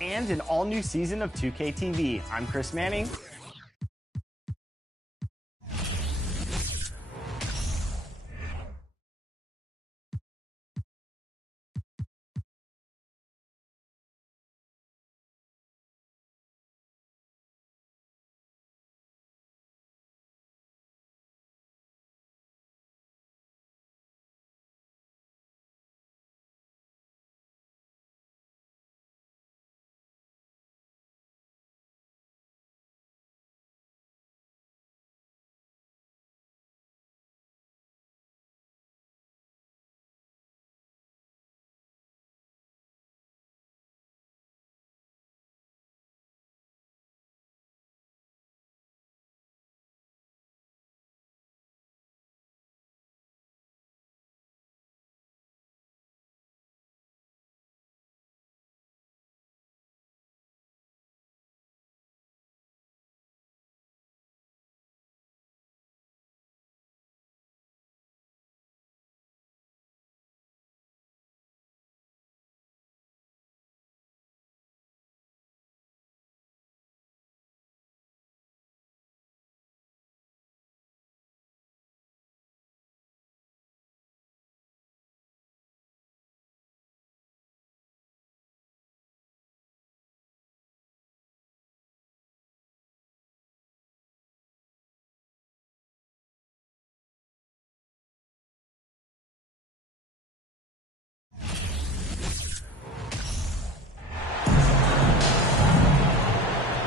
And an all-new season of 2K TV. I'm Chris Manning.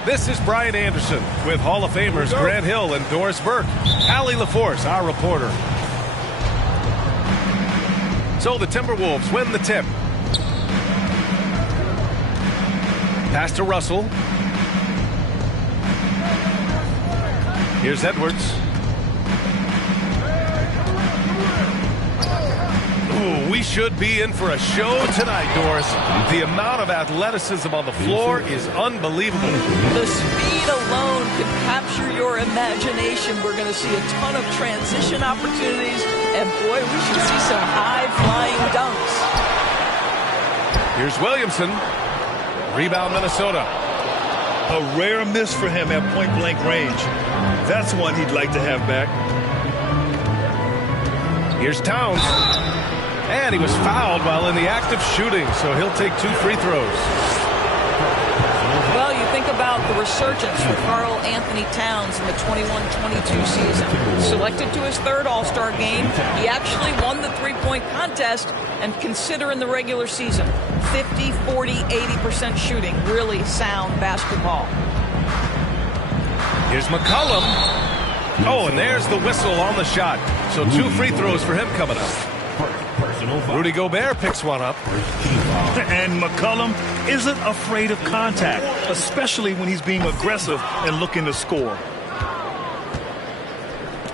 This is Brian Anderson with Hall of Famers Grant Hill and Doris Burke. Allie LaForce, our reporter. So the Timberwolves win the tip. Pass to Russell. Here's Edwards. Ooh, we should be in for a show tonight, Doris. The amount of athleticism on the floor is unbelievable. The speed alone can capture your imagination. We're going to see a ton of transition opportunities, and boy, we should see some high-flying dunks. Here's Williamson. Rebound, Minnesota. A rare miss for him at point-blank range. That's one he'd like to have back. Here's Towns. And he was fouled while in the act of shooting, so he'll take 2 free throws. Well, you think about the resurgence for Karl Anthony Towns in the 21-22 season. Selected to his 3rd All-Star game, he actually won the three-point contest, and consider in the regular season, 50, 40, 80% shooting. Really sound basketball. Here's McCollum. Oh, and there's the whistle on the shot. So 2 free throws for him coming up. Rudy Gobert picks one up. And McCollum isn't afraid of contact, especially when he's being aggressive and looking to score.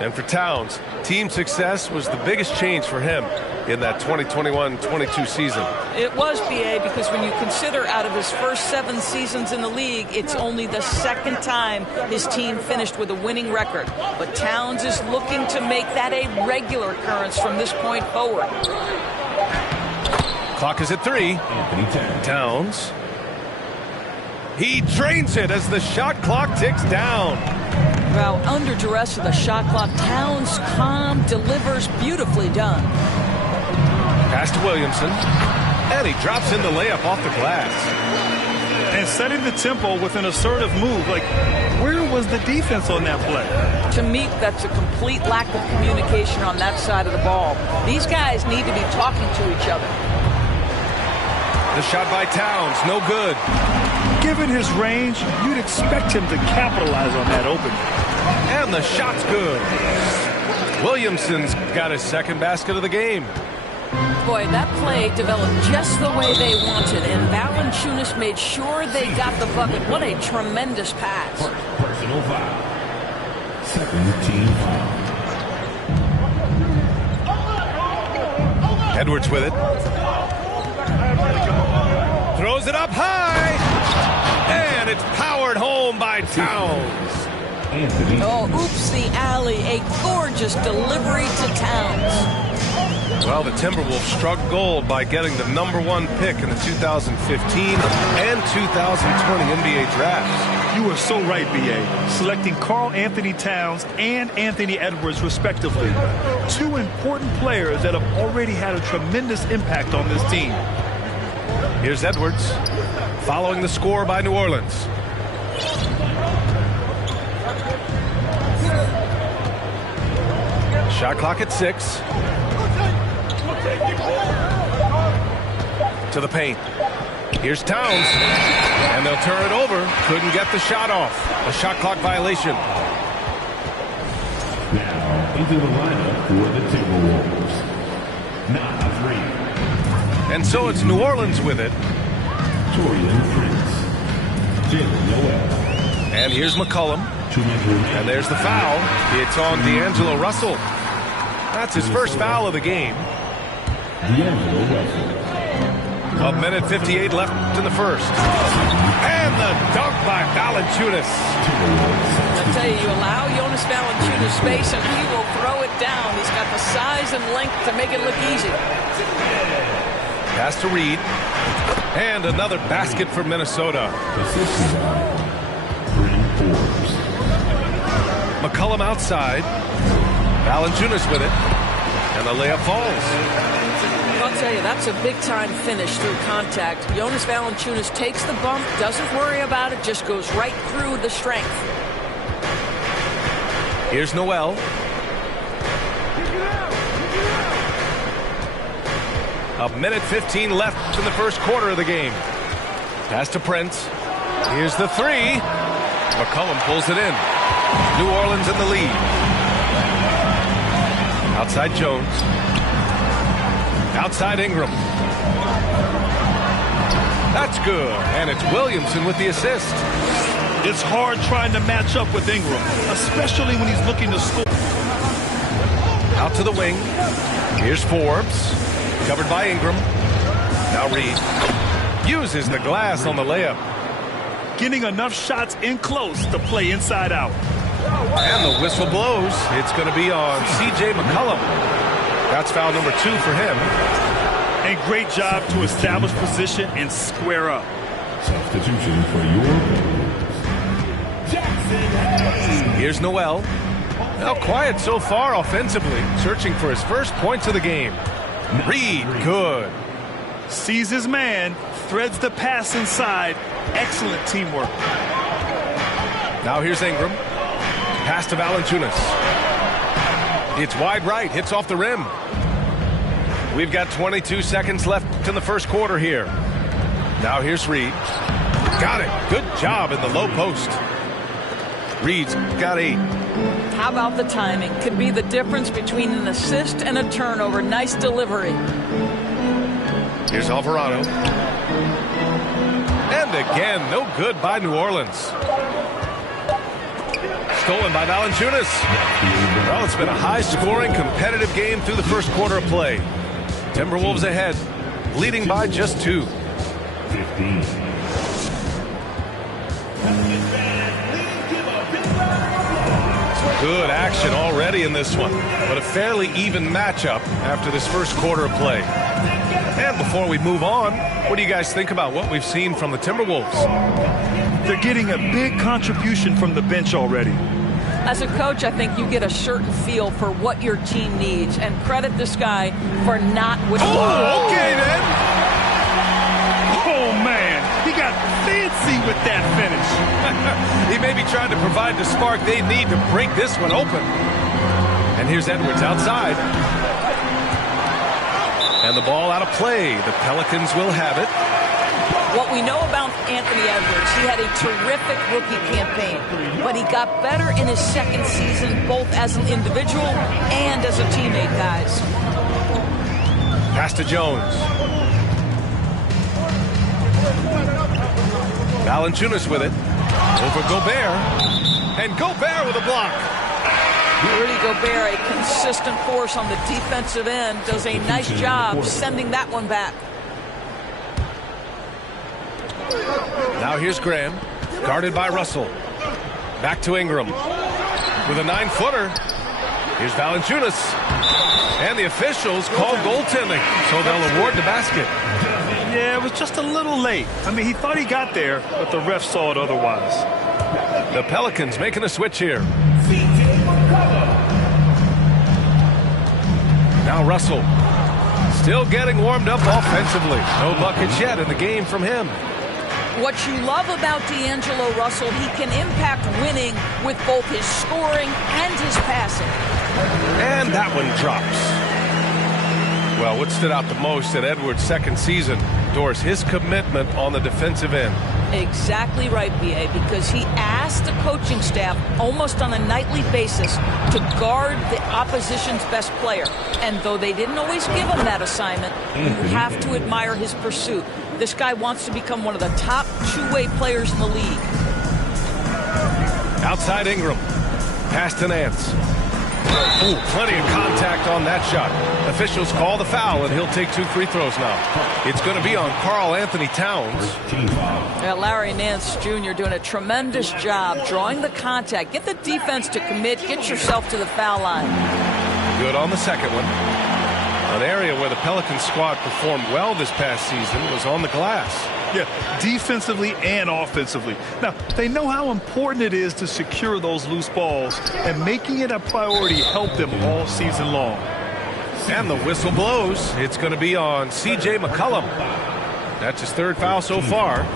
And for Towns, team success was the biggest change for him in that 2021-22 season. It was, BA, because when you consider out of his first 7 seasons in the league, it's only the 2nd time his team finished with a winning record. But Towns is looking to make that a regular occurrence from this point forward. Clock is at 3. Towns. He drains it as the shot clock ticks down. Well, under duress of the shot clock, Towns calm, delivers, beautifully done. Pass to Williamson. And he drops in the layup off the glass. And setting the tempo with an assertive move. Like, where was the defense on that play? To me, that's a complete lack of communication on that side of the ball. These guys need to be talking to each other. The shot by Towns, no good. Given his range, you'd expect him to capitalize on that opening. And the shot's good. Williamson's got his 2nd basket of the game. Boy, that play developed just the way they wanted, and Valanciunas made sure they got the bucket. What a tremendous pass. Personal foul. 2nd team foul. Edwards with it. Throws it up high. And it's powered home by Towns. Oh, oops, the alley. A gorgeous delivery to Towns. Well, the Timberwolves struck gold by getting the #1 pick in the 2015 and 2020 NBA drafts. You are so right, B.A. Selecting Karl Anthony Towns and Anthony Edwards, respectively. Two important players that have already had a tremendous impact on this team. Here's Edwards, following the score by New Orleans. Shot clock at 6. To the paint. Here's Towns. And they'll turn it over. Couldn't get the shot off. A shot clock violation. Now into the lineup for the Timberwolves. Now 3. And so it's New Orleans with it. Torian Prince. Jalen Noel. And here's McCollum. And there's the foul. It's on D'Angelo Russell. That's his first foul of the game. D'Angelo Russell. 1:58 left in the first. And the dunk by Valanciunas. I tell you, you allow Jonas Valanciunas space and he will throw it down. He's got the size and length to make it look easy. Pass to Reed. And another basket for Minnesota. McCollum outside. Valanciunas with it. And the layup falls. I'll tell you, that's a big-time finish through contact. Jonas Valanciunas takes the bump, doesn't worry about it, just goes right through the strength. Here's Noel. A minute 15 left in the first quarter of the game. Pass to Prince. Here's the 3. McCollum pulls it in. New Orleans in the lead. Outside Jones. Outside Ingram. That's good. And it's Williamson with the assist. It's hard trying to match up with Ingram, especially when he's looking to score. Out to the wing. Here's Forbes. Covered by Ingram. Now Reed. Uses the glass on the layup. Getting enough shots in close to play inside out. And the whistle blows. It's going to be on C.J. McCollum. That's foul number 2 for him. And great job to establish position and square up. Substitution for your Jackson Hayes. Here's Noel. Now quiet so far offensively. Searching for his first points of the game. Reed, good. Sees his man, threads the pass inside. Excellent teamwork. Now here's Ingram. Pass to Valanciunas. It's wide right, hits off the rim. We've got 22 seconds left in the first quarter here. Now here's Reed. Got it. Good job in the low post. Reed's got 8. How about the timing? Could be the difference between an assist and a turnover. Nice delivery. Here's Alvarado. And again, no good by New Orleans. Stolen by Valanciunas. Well, it's been a high-scoring, competitive game through the first quarter of play. Timberwolves ahead, leading by just 2. 15. Good action already in this one, but a fairly even matchup after this first quarter of play. And before we move on, what do you guys think about what we've seen from the Timberwolves? They're getting a big contribution from the bench already. As a coach, I think you get a certain feel for what your team needs, and credit this guy for not withdrawing. Oh, okay then. Oh, man. He got fancy with that finish. He may be trying to provide the spark they need to break this one open. And here's Edwards outside. And the ball out of play. The Pelicans will have it. What we know about Anthony Edwards, he had a terrific rookie campaign, but he got better in his second season, both as an individual and as a teammate, guys. Pass to Jones. Valanciunas with it. Over Gobert. And Gobert with a block. Rudy Gobert, a consistent force on the defensive end, does a nice job sending that one back. Now here's Graham, guarded by Russell. Back to Ingram with a 9-footer. Here's Valanciunas. And the officials call goaltending, so they'll award the basket. Yeah, it was just a little late. I mean, he thought he got there, but the ref saw it otherwise. The Pelicans making a switch here. Now Russell. Still getting warmed up offensively. No buckets yet in the game from him. What you love about D'Angelo Russell, he can impact winning with both his scoring and his passing. And that one drops. Well, what stood out the most at Edwards' second season, Doris, his commitment on the defensive end. Exactly right, B.A., because he asked the coaching staff almost on a nightly basis to guard the opposition's best player. And though they didn't always give him that assignment, you have to admire his pursuit. This guy wants to become one of the top two-way players in the league. Outside Ingram. Pass to Nance. Ooh, plenty of contact on that shot. Officials call the foul, and he'll take 2 free throws now. It's going to be on Karl Anthony Towns. Yeah, Larry Nance Jr. doing a tremendous job drawing the contact. Get the defense to commit. Get yourself to the foul line. Good on the second one. An area where the Pelicans squad performed well this past season was on the glass. Yeah, defensively and offensively. Now, they know how important it is to secure those loose balls, and making it a priority helped them all season long. And the whistle blows. It's going to be on C.J. McCollum. That's his third foul so far.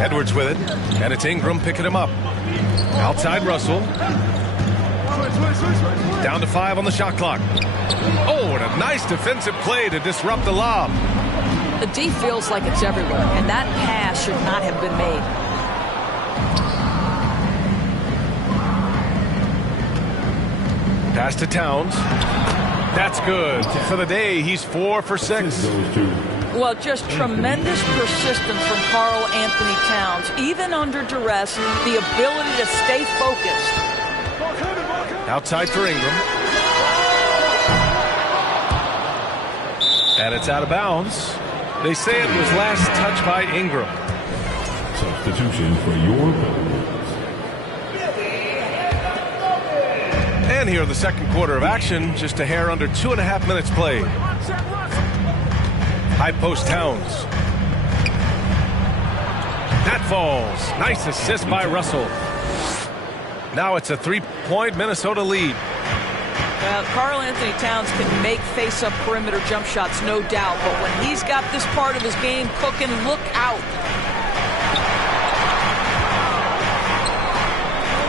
Edwards with it, and it's Ingram picking him up. Outside Russell. Down to 5 on the shot clock. Oh, and a nice defensive play to disrupt the lob. The D feels like it's everywhere, and that pass should not have been made. Pass to Towns. That's good. For the day, he's 4 for 6. Well, just tremendous persistence from Karl Anthony Towns. Even under duress, the ability to stay focused. Outside for Ingram. And it's out of bounds. They say it was last touched by Ingram. Substitution for your Pelicans. And here in the second quarter of action, just a hair under 2.5 minutes played. High post Towns. That falls. Nice assist by Russell. Now it's a 3-point Minnesota lead. Well, Karl Anthony Towns can make face-up perimeter jump shots, no doubt. But when he's got this part of his game cooking, look out.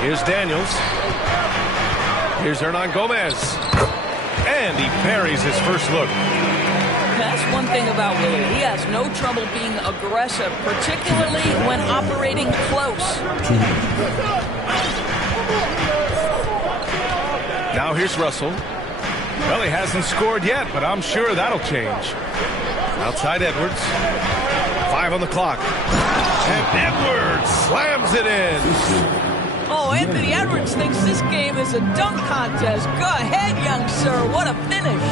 Here's Daniels. Here's Hernan Gomez. And he parries his first look. That's one thing about Willie. He has no trouble being aggressive, particularly when operating close. Now here's Russell. Well, he hasn't scored yet, but I'm sure that'll change. Outside Edwards. 5 on the clock. And Edwards slams it in. Oh, Anthony Edwards thinks this game is a dunk contest. Go ahead, young sir. What a finish.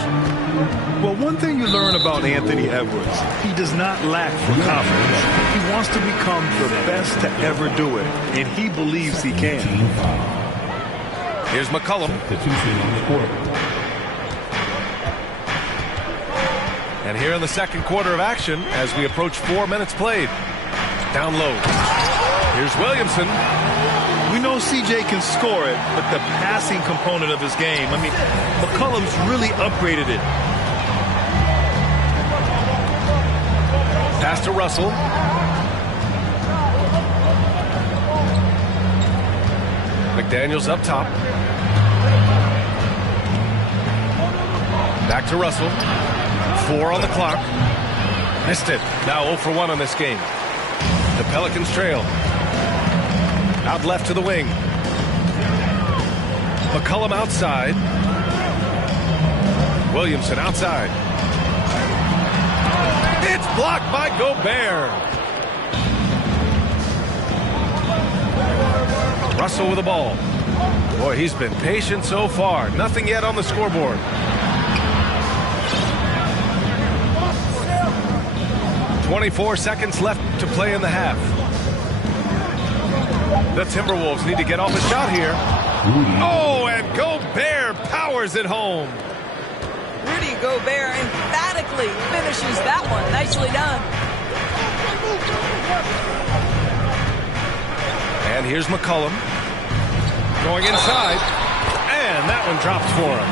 Well, one thing you learn about Anthony Edwards, he does not lack for confidence. He wants to become the best to ever do it, and he believes he can. Here's McCollum. And here in the second quarter of action, as we approach 4 minutes played. Down low. Here's Williamson. We know CJ can score it, but the passing component of his game, I mean, McCollum's really upgraded it. Pass to Russell. McDaniels up top. Back to Russell. 4 on the clock. Missed it. Now 0 for 1 on this game. The Pelicans trail. Out left to the wing. McCollum outside. Williamson outside. It's blocked by Gobert. Russell with the ball. Boy, he's been patient so far. Nothing yet on the scoreboard. .24 seconds left to play in the half. The Timberwolves need to get off a shot here. Oh, and Gobert powers it home. Rudy Gobert emphatically finishes that one. Nicely done. And here's McCollum. Going inside. And that one drops for him.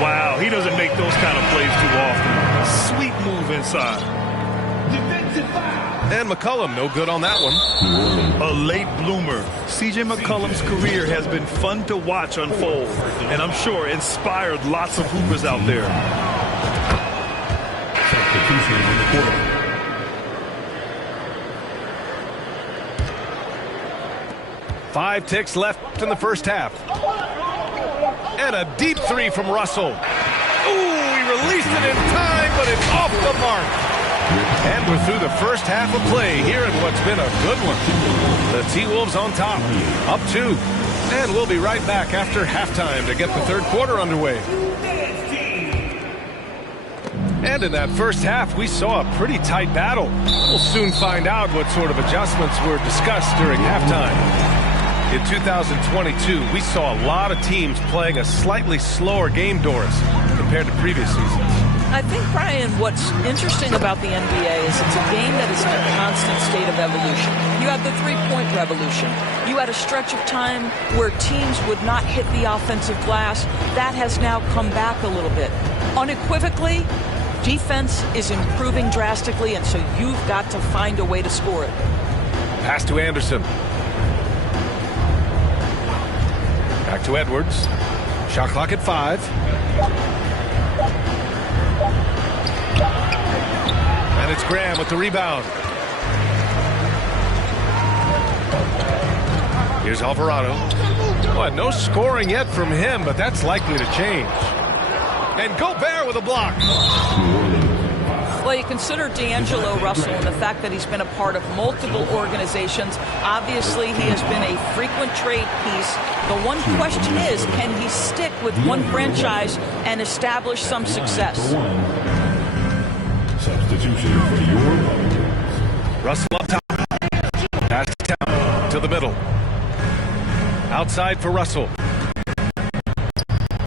Wow, he doesn't make those kind of plays too often. Sweet move inside. And McCollum, no good on that one. A late bloomer. C.J. McCollum's career has been fun to watch unfold, and I'm sure inspired lots of hoopers out there. Substitution in the quarter. 5 ticks left in the first half. And a deep three from Russell. Ooh, he released it in time, but it's off the mark. And we're through the first half of play here in what's been a good one. The T-Wolves on top, up 2. And we'll be right back after halftime to get the third quarter underway. And in that first half, we saw a pretty tight battle. We'll soon find out what sort of adjustments were discussed during halftime. In 2022, we saw a lot of teams playing a slightly slower game, Doris, compared to previous seasons. I think, Brian, what's interesting about the NBA is it's a game that is in a constant state of evolution. You had the three-point revolution. You had a stretch of time where teams would not hit the offensive glass. That has now come back a little bit. Unequivocally, defense is improving drastically, and so you've got to find a way to score it. Pass to Anderson. Back to Edwards. Shot clock at 5. And it's Graham with the rebound. Here's Alvarado. Well, no scoring yet from him, but that's likely to change. And Gobert with a block. Well, you consider D'Angelo Russell and the fact that he's been a part of multiple organizations. Obviously, he has been a frequent trade piece. The one question is, can he stick with one franchise and establish some success? Substitution for your Russell up top. Pass down to the middle. Outside for Russell.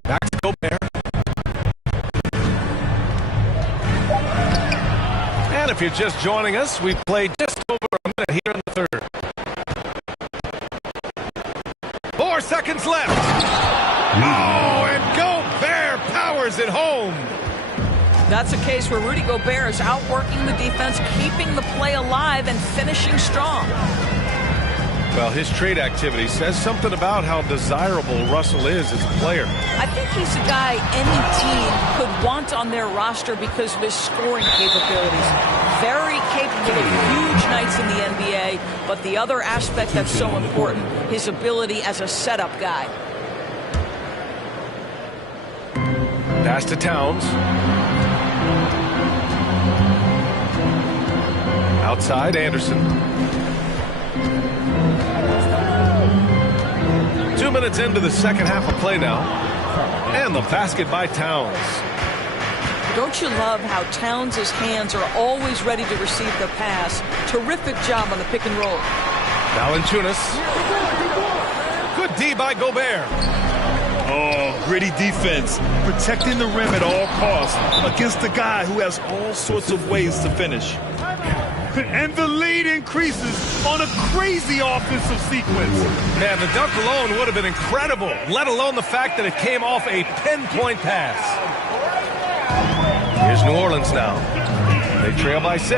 Back to Gobert. And if you're just joining us, we've played just over a minute here in the third. 4 seconds left. Oh, and Gobert powers it home. That's a case where Rudy Gobert is outworking the defense, keeping the play alive, and finishing strong. Well, his trade activity says something about how desirable Russell is as a player. I think he's a guy any team could want on their roster because of his scoring capabilities. Very capable of huge nights in the NBA, but the other aspect that's so important, his ability as a setup guy. Pass to Towns. Outside, Anderson. 2 minutes into the second half of play now. And the basket by Towns. Don't you love how Towns' hands are always ready to receive the pass? Terrific job on the pick and roll. Valanciunas. Good D by Gobert. Oh, gritty defense, protecting the rim at all costs against a guy who has all sorts of ways to finish. And the lead increases on a crazy offensive sequence. Man, the dunk alone would have been incredible, let alone the fact that it came off a pinpoint pass. Here's New Orleans now. They trail by 6.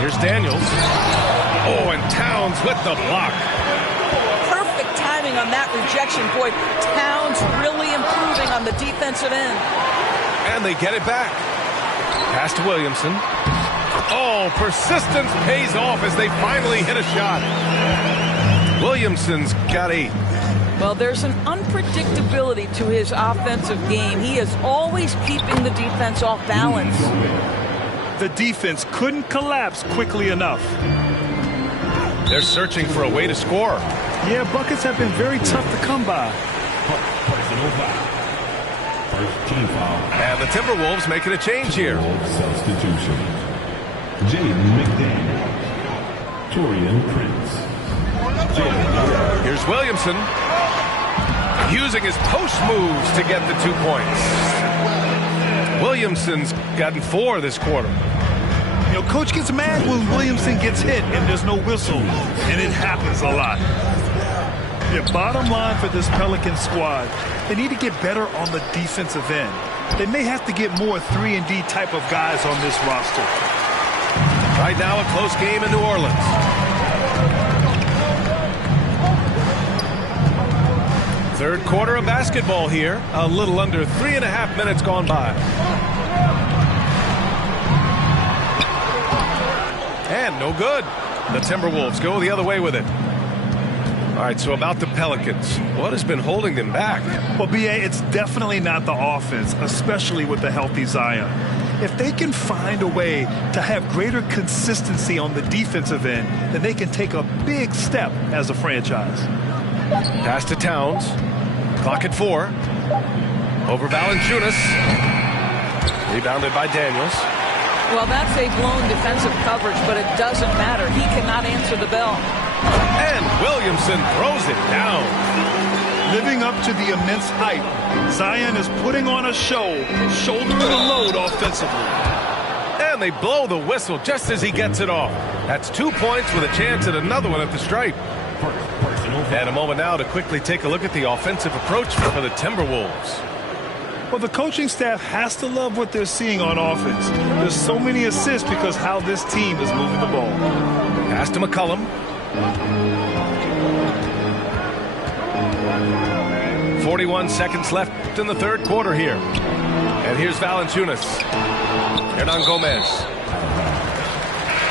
Here's Daniels. Oh, and Towns with the block. Perfect timing on that rejection. Boy, Towns really improving on the defensive end. And they get it back. Pass to Williamson. Oh, persistence pays off as they finally hit a shot. Williamson's got 8. Well, there's an unpredictability to his offensive game. He is always keeping the defense off balance. The defense couldn't collapse quickly enough. They're searching for a way to score. Yeah, buckets have been very tough to come by. personal foul. First team foul. And the Timberwolves making a change here. Substitution. Jaden McDaniel. Torian Prince. Here's Williamson using his post moves to get the 2 points. Williamson's gotten 4 this quarter. You know, coach gets mad when Williamson gets hit and there's no whistle, and it happens a lot. Yeah, bottom line for this Pelican squad, they need to get better on the defensive end. They may have to get more 3-and-D type of guys on this roster. Right now, a close game in New Orleans. Third quarter of basketball here. A little under 3.5 minutes gone by. And no good. The Timberwolves go the other way with it. All right, so about the Pelicans. What has been holding them back? Well, B.A., it's definitely not the offense, especially with the healthy Zion. If they can find a way to have greater consistency on the defensive end, then they can take a big step as a franchise. Pass to Towns. Clock at 4. Over Valanciunas. Rebounded by Daniels. Well, that's a blown defensive coverage, but it doesn't matter. He cannot answer the bell. And Williamson throws it down. Living up to the immense hype, Zion is putting on a show, shouldering the load offensively. And they blow the whistle just as he gets it off. That's 2 points with a chance at another one at the stripe. And a moment now to quickly take a look at the offensive approach for the Timberwolves. Well, the coaching staff has to love what they're seeing on offense. There's so many assists because how this team is moving the ball. Pass to McCollum. 41 seconds left in the third quarter here. And here's Valanciunas. Hernan Gomez.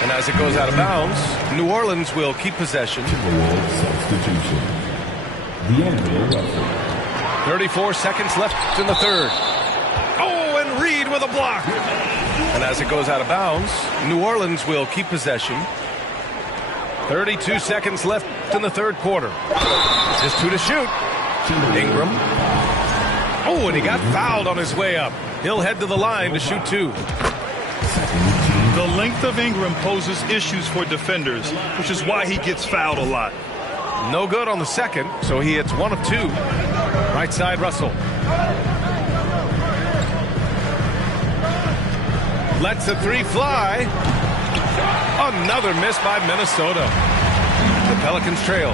And as it goes out of bounds, New Orleans will keep possession. Timberwolves substitution. D'Angelo Russell. 34 seconds left in the third. Oh, and Reed with a block. And as it goes out of bounds, New Orleans will keep possession. 32 seconds left in the third quarter. Just 2 to shoot. Ingram. Oh, and he got fouled on his way up. He'll head to the line to shoot 2. The length of Ingram poses issues for defenders, which is why he gets fouled a lot. No good on the second, so he hits 1 of 2. Right side, Russell. Lets the 3 fly. Another miss by Minnesota. The Pelicans trail.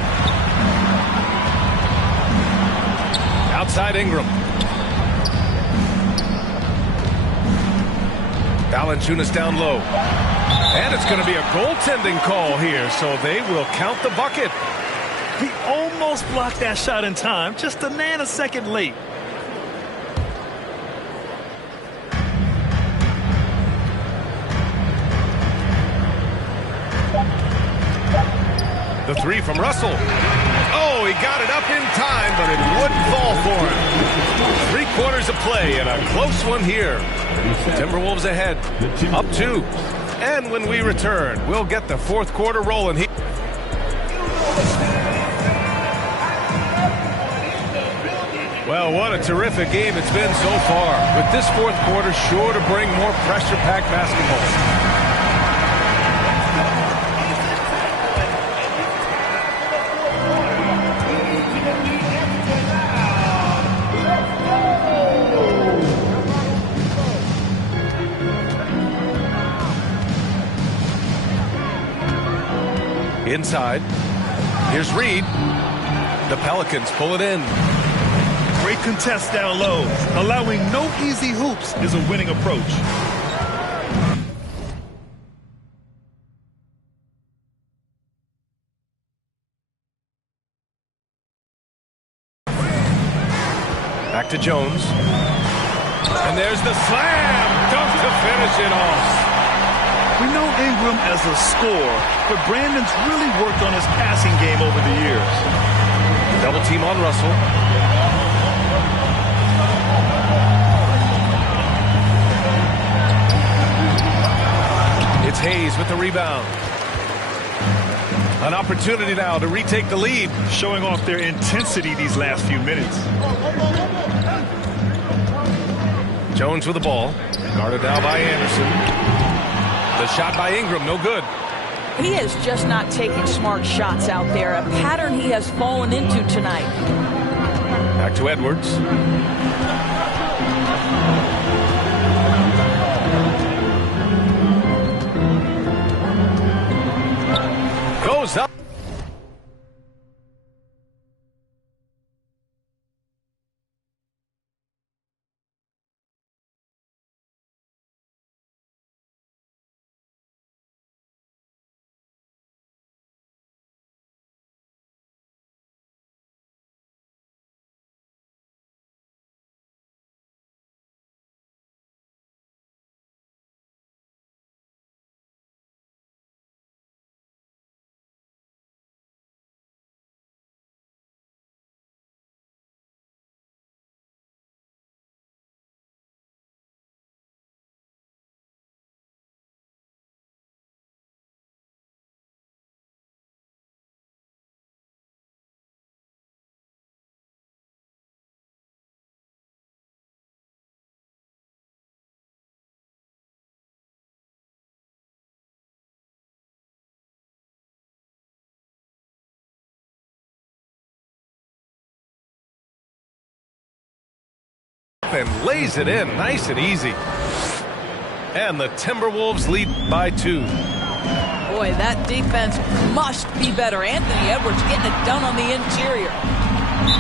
Outside Ingram. Valanciunas down low. And it's going to be a goaltending call here, so they will count the bucket. He almost blocked that shot in time, just a nanosecond late. The 3 from Russell. Oh, he got it up in time, but it wouldn't fall for him. 3 quarters of play and a close one here. Timberwolves ahead, up 2. And when we return, we'll get the fourth quarter rolling here. Well, what a terrific game it's been so far. With this fourth quarter sure to bring more pressure-packed basketball. Inside. Here's Reed. The Pelicans pull it in. Great contest down low. Allowing no easy hoops is a winning approach. Back to Jones. And there's the slam dunk to finish it off. We know Ingram as a scorer, but Brandon's really worked on his passing game over the years. Double team on Russell. It's Hayes with the rebound. An opportunity now to retake the lead. Showing off their intensity these last few minutes. Jones with the ball. Guarded now by Anderson. The shot by Ingram, no good. He is just not taking smart shots out there, a pattern he has fallen into tonight. Back to Edwards. Goes up. And lays it in nice and easy. And the Timberwolves lead by 2. Boy, that defense must be better. Anthony Edwards getting it done on the interior.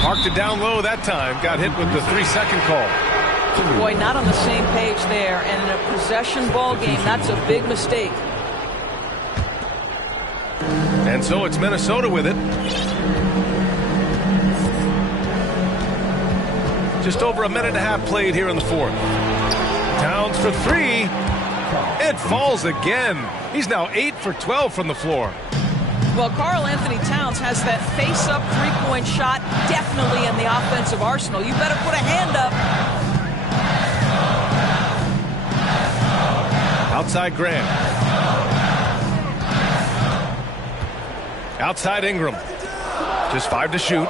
Parked it down low that time. Got hit with the 3-second call. Boy, not on the same page there. And in a possession ball game, that's a big mistake. And so it's Minnesota with it. Just over a minute and a half played here in the fourth. Towns for 3. It falls again. He's now 8 for 12 from the floor. Well, Karl Anthony Towns has that face-up three-point shot definitely in the offensive arsenal. You better put a hand up. Outside Graham. Outside Ingram. Just 5 to shoot.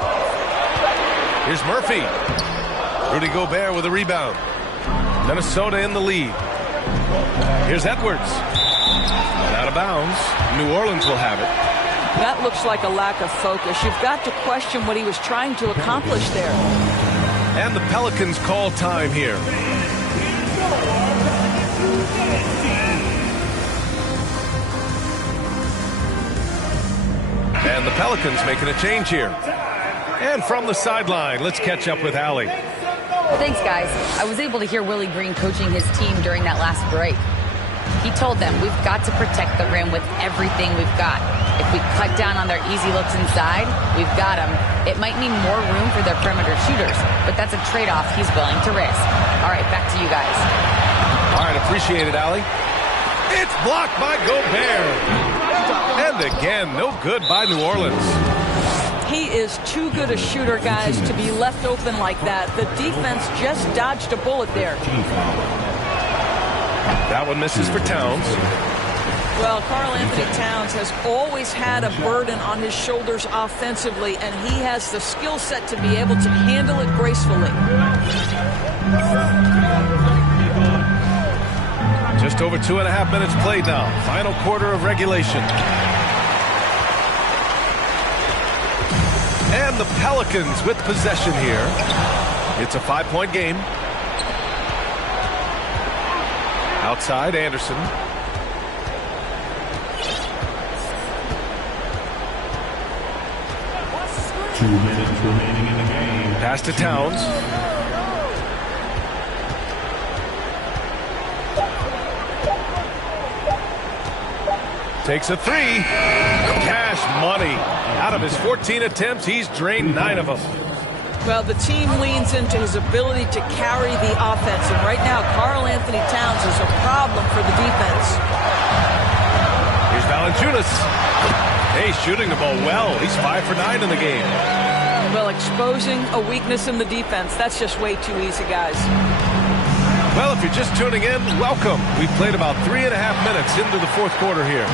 Here's Murphy. Rudy Gobert with a rebound. Minnesota in the lead. Here's Edwards. And out of bounds. New Orleans will have it. That looks like a lack of focus. You've got to question what he was trying to accomplish there. And the Pelicans call time here. And the Pelicans making a change here. And from the sideline, let's catch up with Allie. Thanks, guys. I was able to hear Willie Green coaching his team during that last break. He told them, we've got to protect the rim with everything we've got. If we cut down on their easy looks inside, we've got them. It might mean more room for their perimeter shooters, but that's a trade-off he's willing to risk. All right, back to you guys. All right, appreciate it, Allie. It's blocked by Gobert. And again, no good by New Orleans. He is too good a shooter, guys, to be left open like that. The defense just dodged a bullet there. That one misses for Towns. Well, Karl Anthony Towns has always had a burden on his shoulders offensively, and he has the skill set to be able to handle it gracefully. Just over 2.5 minutes played now. Final quarter of regulation. And the Pelicans with possession here. It's a 5-point game. Outside, Anderson. Two minutes remaining in the game. Pass to Towns. Takes a 3. Cash money. Out of his 14 attempts, he's drained 9 of them. Well, the team leans into his ability to carry the offense, and right now, Karl Anthony Towns is a problem for the defense. Here's Valanciunas. Hey, shooting the ball well. He's 5 for 9 in the game. Well, exposing a weakness in the defense, that's just way too easy, guys. Well, if you're just tuning in, welcome. We've played about 3.5 minutes into the fourth quarter here.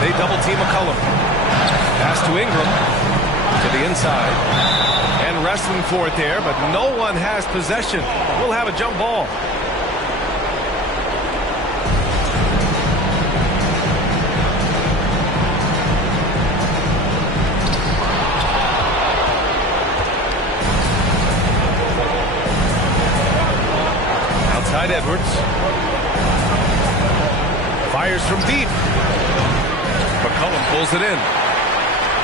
They double team McCollum. Pass to Ingram. To the inside. And wrestling for it there, but no one has possession. We'll have a jump ball. Edwards. Fires from deep. McCollum pulls it in.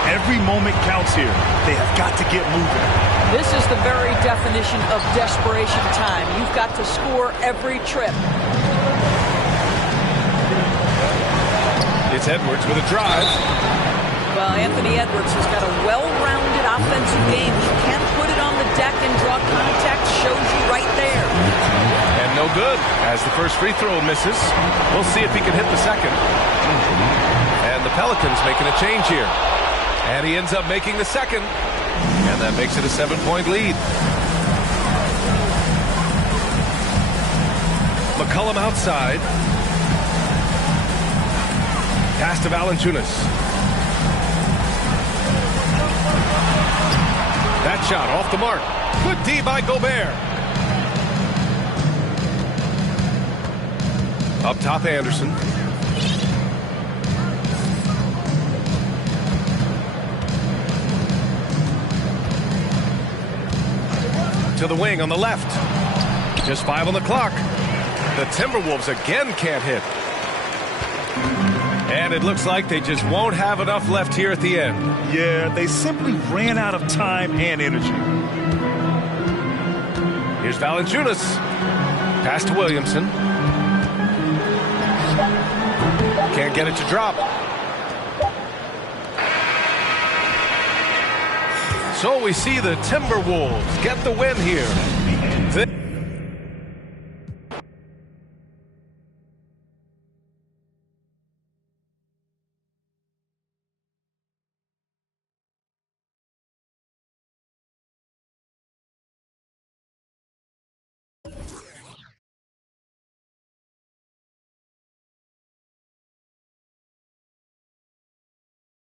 Every moment counts here. They have got to get moving. This is the very definition of desperation time. You've got to score every trip. It's Edwards with a drive. Well, Anthony Edwards has got a well-rounded offensive game. He can put it on the deck and draw contact. Shows you right there. And no good as the first free throw misses. We'll see if he can hit the second. And the Pelicans making a change here. And he ends up making the second. And that makes it a 7-point lead. McCollum outside. Pass to Valanciunas. That shot off the mark. Good D by Gobert. Up top, Anderson. To the wing on the left. Just 5 on the clock. The Timberwolves again can't hit. And it looks like they just won't have enough left here at the end. Yeah, they simply ran out of time and energy. Here's Valanciunas. Pass to Williamson. Can't get it to drop. So we see the Timberwolves get the win here.